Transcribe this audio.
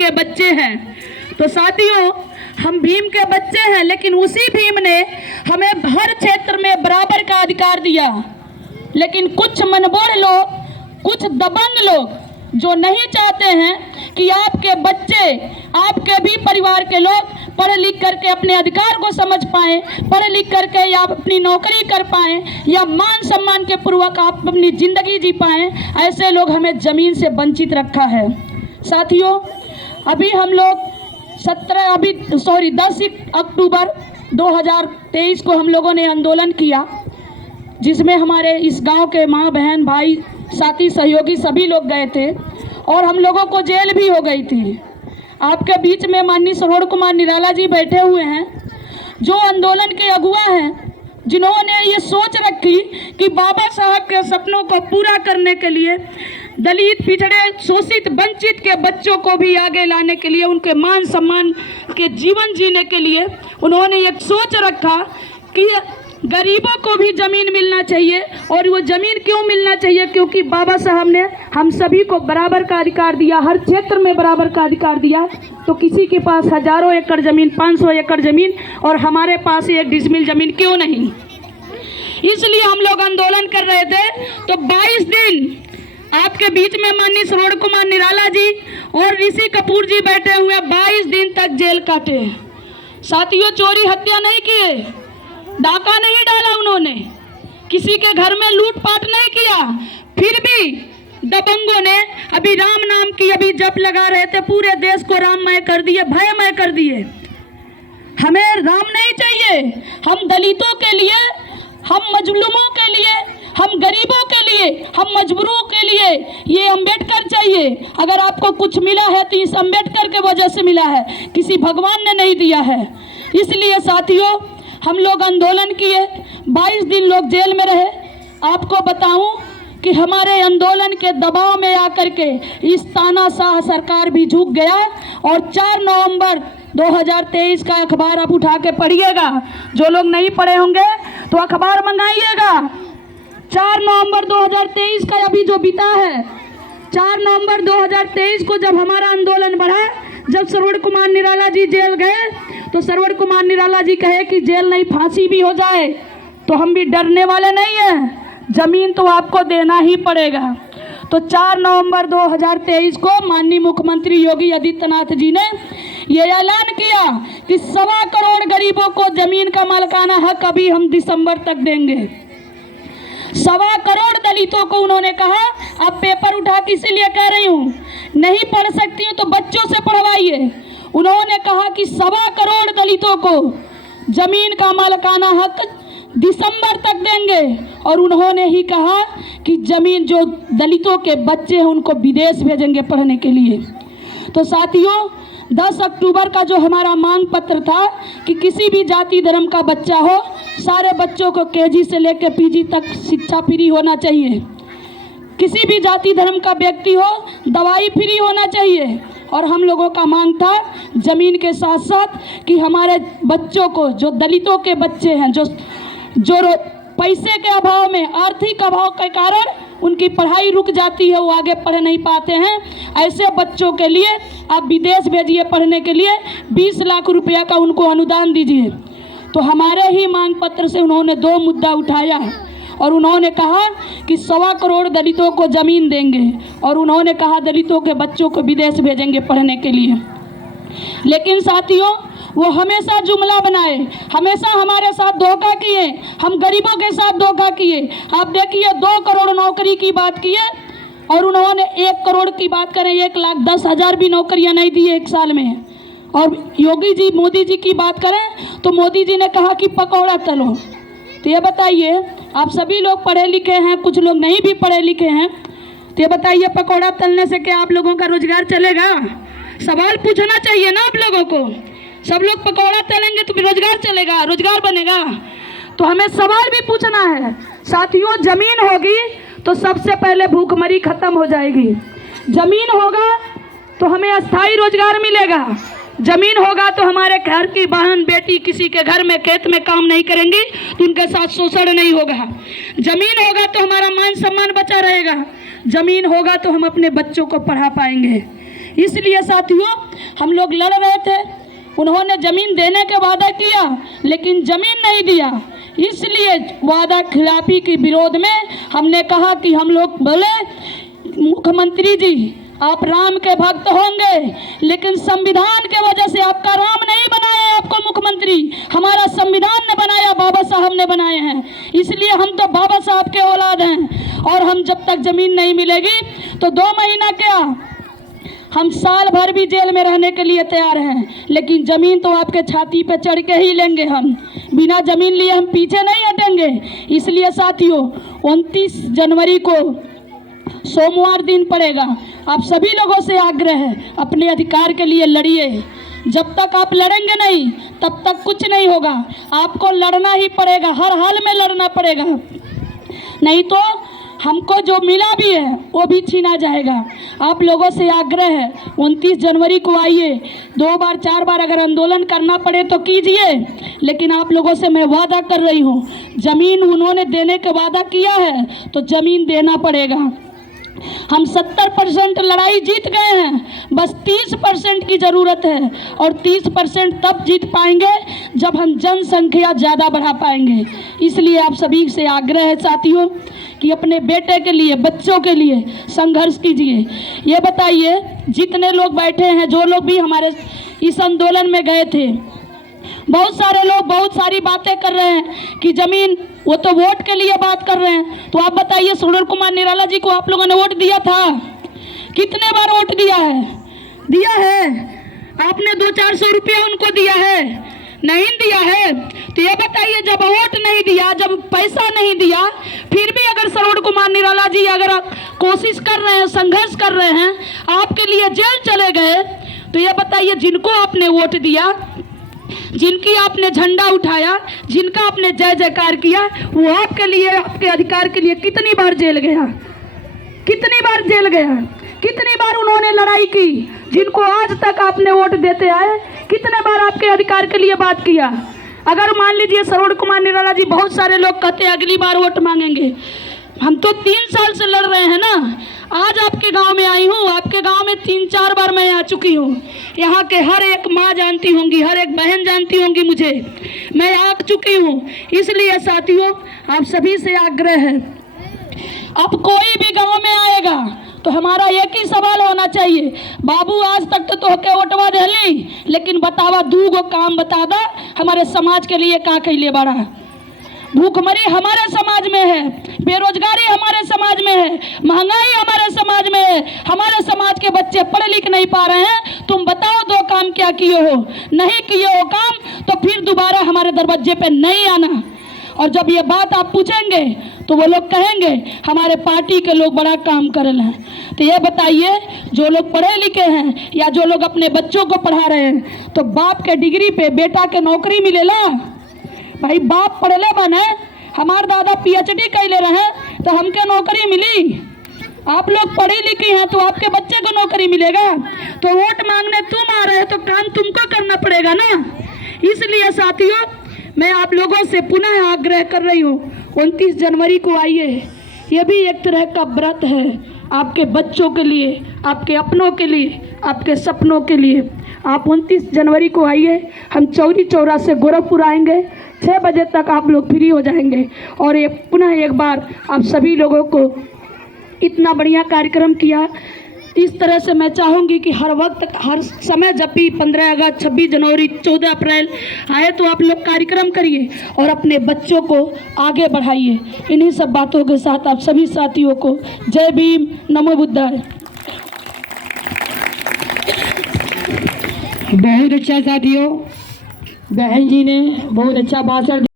के बच्चे हैं। तो साथियों, हम भीम के बच्चे हैं, लेकिन उसी भीम ने हमें हर क्षेत्र में बराबर का अधिकार दिया। लेकिन कुछ मनबोड़ लोग, कुछ दबंग लोग जो नहीं चाहते हैं कि आपके बच्चे, आपके भी परिवार के लोग पढ़ लिख करके अपने अधिकार को समझ पाएं, पढ़ लिख करके या अपनी नौकरी कर पाएं, या मान सम्मान के पूर्वक आप अपनी ज़िंदगी जी पाएं, ऐसे लोग हमें ज़मीन से वंचित रखा है। साथियों, अभी हम लोग 10 अक्टूबर 2023 को हम लोगों ने आंदोलन किया, जिसमें हमारे इस गांव के माँ बहन भाई साथी सहयोगी सभी लोग गए थे और हम लोगों को जेल भी हो गई थी। आपके बीच में माननीय श्रवण कुमार निराला जी बैठे हुए हैं, जो आंदोलन के अगुआ हैं, जिन्होंने ये सोच रखी कि बाबा साहब के सपनों को पूरा करने के लिए दलित, पिछड़े, शोषित, वंचित के बच्चों को भी आगे लाने के लिए, उनके मान सम्मान के जीवन जीने के लिए उन्होंने एक सोच रखा कि गरीबों को भी ज़मीन मिलना चाहिए। और वो ज़मीन क्यों मिलना चाहिए? क्योंकि बाबा साहब ने हम सभी को बराबर का अधिकार दिया, हर क्षेत्र में बराबर का अधिकार दिया। तो किसी के पास हजारों एकड़ ज़मीन, 500 एकड़ ज़मीन, और हमारे पास 1 डिसमिल ज़मीन क्यों नहीं? इसलिए हम लोग आंदोलन कर रहे थे। तो 22 दिन आपके बीच में माननीय श्रवण कुमार निराला जी और ऋषि कपूर जी बैठे हुए 22 दिन तक जेल काटे। साथियों, चोरी हत्या नहीं किए, डाका नहीं डाला उन्होंने, किसी के घर में लूटपाट नहीं किया, फिर भी दबंगों ने अभी राम नाम की अभी जप लगा रहे थे, पूरे देश को राममय कर दिए, भयमय कर दिए। हमें राम नहीं चाहिए, हम दलितों के लिए, हम मजलूमों के लिए, हम गरीबों के लिए, हम मजबूरों के लिए ये अंबेडकर चाहिए। अगर आपको कुछ मिला है तो इस अंबेडकर के वजह से मिला है, किसी भगवान ने नहीं दिया है। इसलिए साथियों, हम लोग आंदोलन किए, 22 दिन लोग जेल में रहे। आपको बताऊं कि हमारे आंदोलन के दबाव में आकर के इस तानाशाह सरकार भी झुक गया और 4 नवंबर 2023 का अखबार आप उठा के पढ़िएगा। जो लोग नहीं पढ़े होंगे तो अखबार मंगाइएगा। 4 नवंबर 2023 का अभी जो बीता है, 4 नवंबर 2023 को जब हमारा आंदोलन बढ़ा, जब श्रवण कुमार निराला जी जेल गए, तो श्रवण कुमार निराला जी कहे कि जेल नहीं, फांसी भी हो जाए तो हम भी डरने वाले नहीं हैं, जमीन तो आपको देना ही पड़ेगा। तो 4 नवंबर 2023 को माननीय मुख्यमंत्री योगी आदित्यनाथ जी ने ये ऐलान किया कि 1.25 करोड़ गरीबों को जमीन का मालिकाना हक अभी हम दिसंबर तक देंगे। 1.25 करोड़ दलितों को उन्होंने कहा, अब पेपर उठा के इसीलिए कह रही हूँ, नहीं पढ़ सकती हूँ तो बच्चों से पढ़वाइए। उन्होंने कहा कि 1.25 करोड़ दलितों को जमीन का मालिकाना हक दिसंबर तक देंगे। और उन्होंने ही कहा कि जमीन, जो दलितों के बच्चे हैं उनको विदेश भेजेंगे पढ़ने के लिए। तो साथियों, 10 अक्टूबर का जो हमारा मांग पत्र था कि किसी भी जाति धर्म का बच्चा हो, सारे बच्चों को केजी से लेकर पीजी तक शिक्षा फ्री होना चाहिए। किसी भी जाति धर्म का व्यक्ति हो, दवाई फ्री होना चाहिए। और हम लोगों का मांग था जमीन के साथ साथ कि हमारे बच्चों को, जो दलितों के बच्चे हैं, जो पैसे के अभाव में, आर्थिक अभाव के कारण उनकी पढ़ाई रुक जाती है, वो आगे पढ़ नहीं पाते हैं, ऐसे बच्चों के लिए आप विदेश भेजिए पढ़ने के लिए, 20 लाख रुपया का उनको अनुदान दीजिए। तो हमारे ही मांग पत्र से उन्होंने 2 मुद्दा उठाया और उन्होंने कहा कि 1.25 करोड़ दलितों को ज़मीन देंगे, और उन्होंने कहा दलितों के बच्चों को विदेश भेजेंगे पढ़ने के लिए। लेकिन साथियों, वो हमेशा जुमला बनाए, हमेशा हमारे साथ धोखा किए, हम गरीबों के साथ धोखा किए। आप देखिए, 2 करोड़ नौकरी की बात किए और उन्होंने 1 करोड़ की बात करें, 1,10,000 भी नौकरियां नहीं दी 1 साल में। और योगी जी, मोदी जी की बात करें तो मोदी जी ने कहा कि पकौड़ा तलो। तो ये बताइए, आप सभी लोग पढ़े लिखे हैं, कुछ लोग नहीं भी पढ़े लिखे हैं, तो ये बताइए पकौड़ा तलने से क्या आप लोगों का रोजगार चलेगा? सवाल पूछना चाहिए ना आप लोगों को। सब लोग पकौड़ा तलेंगे तो रोजगार चलेगा, रोजगार बनेगा? तो हमें सवाल भी पूछना है। साथियों, जमीन होगी तो सबसे पहले भूखमरी खत्म हो जाएगी। जमीन होगा तो हमें अस्थायी रोजगार मिलेगा। जमीन होगा तो हमारे घर की बहन बेटी किसी के घर में खेत में काम नहीं करेंगी तो उनके साथ शोषण नहीं होगा। जमीन होगा तो हमारा मान सम्मान बचा रहेगा। जमीन होगा तो हम अपने बच्चों को पढ़ा पाएंगे। इसलिए साथियों हम लोग लड़ रहे थे। उन्होंने ज़मीन देने के वादा किया लेकिन ज़मीन नहीं दिया, इसलिए वादा खिलाफी के विरोध में हमने कहा कि हम लोग बोले मुख्यमंत्री जी आप राम के भक्त होंगे लेकिन संविधान के वजह से आपका राम नहीं बनाया, आपको मुख्यमंत्री हमारा संविधान ने बनाया, बाबा साहब ने बनाए हैं, इसलिए हम तो बाबा साहब के औलाद हैं। और हम जब तक ज़मीन नहीं मिलेगी तो 2 महीना क्या हम साल भर भी जेल में रहने के लिए तैयार हैं, लेकिन ज़मीन तो आपके छाती पे चढ़ के ही लेंगे। हम बिना ज़मीन लिए हम पीछे नहीं हटेंगे। इसलिए साथियों 29 जनवरी को सोमवार दिन पड़ेगा, आप सभी लोगों से आग्रह है अपने अधिकार के लिए लड़िए। जब तक आप लड़ेंगे नहीं तब तक कुछ नहीं होगा, आपको लड़ना ही पड़ेगा, हर हाल में लड़ना पड़ेगा, नहीं तो हमको जो मिला भी है वो भी छीना जाएगा। आप लोगों से आग्रह है 29 जनवरी को आइए, 2 बार 4 बार अगर आंदोलन करना पड़े तो कीजिए, लेकिन आप लोगों से मैं वादा कर रही हूँ ज़मीन उन्होंने देने का वादा किया है तो ज़मीन देना पड़ेगा। हम 70% लड़ाई जीत गए हैं, बस 30% की ज़रूरत है और 30% तब जीत पाएंगे जब हम जनसंख्या ज़्यादा बढ़ा पाएंगे। इसलिए आप सभी से आग्रह है साथियों कि अपने बेटे के लिए, बच्चों के लिए संघर्ष कीजिए। ये बताइए जितने लोग बैठे हैं, जो लोग भी हमारे इस आंदोलन में गए थे, बहुत सारे लोग बहुत सारी बातें कर रहे हैं कि ज़मीन, वो तो वोट के लिए बात कर रहे हैं। तो आप बताइए सुनील कुमार निराला जी को आप लोगों ने वोट दिया था? कितने बार वोट दिया है? दिया है? आपने 200-400 रुपया उनको दिया है? नहीं दिया है। तो ये बताइए जब वोट नहीं दिया, जब पैसा नहीं दिया, फिर भी अगर सुनील कुमार निराला जी अगर कोशिश कर रहे हैं, संघर्ष कर रहे हैं, आपके लिए जेल चले गए, तो ये बताइए जिनको आपने वोट दिया, जिनकी आपने झंडा उठाया, जिनका आपने जय जयकार किया, वो आपके लिए, आपके अधिकार के लिए कितनी बार जेल गया? कितनी बार जेल गया? कितनी बार उन्होंने लड़ाई की? जिनको आज तक आपने वोट देते आए, कितने बार आपके अधिकार के लिए बात किया? अगर मान लीजिए सुनील कुमार निराला जी, बहुत सारे लोग कहते हैं अगली बार वोट मांगेंगे, हम तो 3 साल से लड़ रहे हैं ना। आज आपके गांव में आई हूँ, आपके गांव में 3-4 बार मैं आ चुकी हूँ। यहाँ के हर एक माँ जानती होंगी, हर एक बहन जानती होंगी मुझे, मैं आ चुकी हूँ। इसलिए साथियों आप सभी से आग्रह है, अब कोई भी गांव में आएगा तो हमारा एक ही सवाल होना चाहिए, बाबू आज तक तो तोहके वोटवा देली, लेकिन बतावा 2 काम बता दा हमारे समाज के लिए का कैले बड़ा। भूखमरी हमारे समाज में है, बेरोजगारी हमारे समाज में है, महंगाई हमारे समाज में है, हमारे समाज के बच्चे पढ़ लिख नहीं पा रहे हैं। तुम बताओ 2 काम क्या किए हो? नहीं किए हो काम तो फिर दोबारा हमारे दरवाजे पे नहीं आना। और जब ये बात आप पूछेंगे तो वो लोग कहेंगे हमारे पार्टी के लोग बड़ा काम कर रहे हैं। तो ये बताइए जो लोग पढ़े लिखे हैं या जो लोग अपने बच्चों को पढ़ा रहे हैं, तो बाप के डिग्री पे बेटा के नौकरी मिलेला? भाई बाप पढ़ले बने, हमार दादा PhD कैले रहे तो हमके नौकरी मिली। आप लोग पढ़ी लिखी हैं तो आपके बच्चे को नौकरी मिलेगा? तो वोट मांगने तुम आ रहे हो तो काम तुमको करना पड़ेगा ना। इसलिए साथियों मैं आप लोगों से पुनः आग्रह कर रही हूँ 29 जनवरी को आइए। ये भी एक तरह का व्रत है आपके बच्चों के लिए, आपके अपनों के लिए, आपके सपनों के लिए। आप 29 जनवरी को आइए, हम चौरी चौरा से गोरखपुर आएंगे, 6 बजे तक आप लोग फ्री हो जाएंगे। और ये पुनः एक बार आप सभी लोगों को इतना बढ़िया कार्यक्रम किया, इस तरह से मैं चाहूँगी कि हर वक्त हर समय जब भी 15 अगस्त, 26 जनवरी, 14 अप्रैल आए तो आप लोग कार्यक्रम करिए और अपने बच्चों को आगे बढ़ाइए। इन्हीं सब बातों के साथ आप सभी साथियों को जय भीम, नमो बुद्धाय। बहुत अच्छा साथियों, बहन जी ने बहुत अच्छा भाषण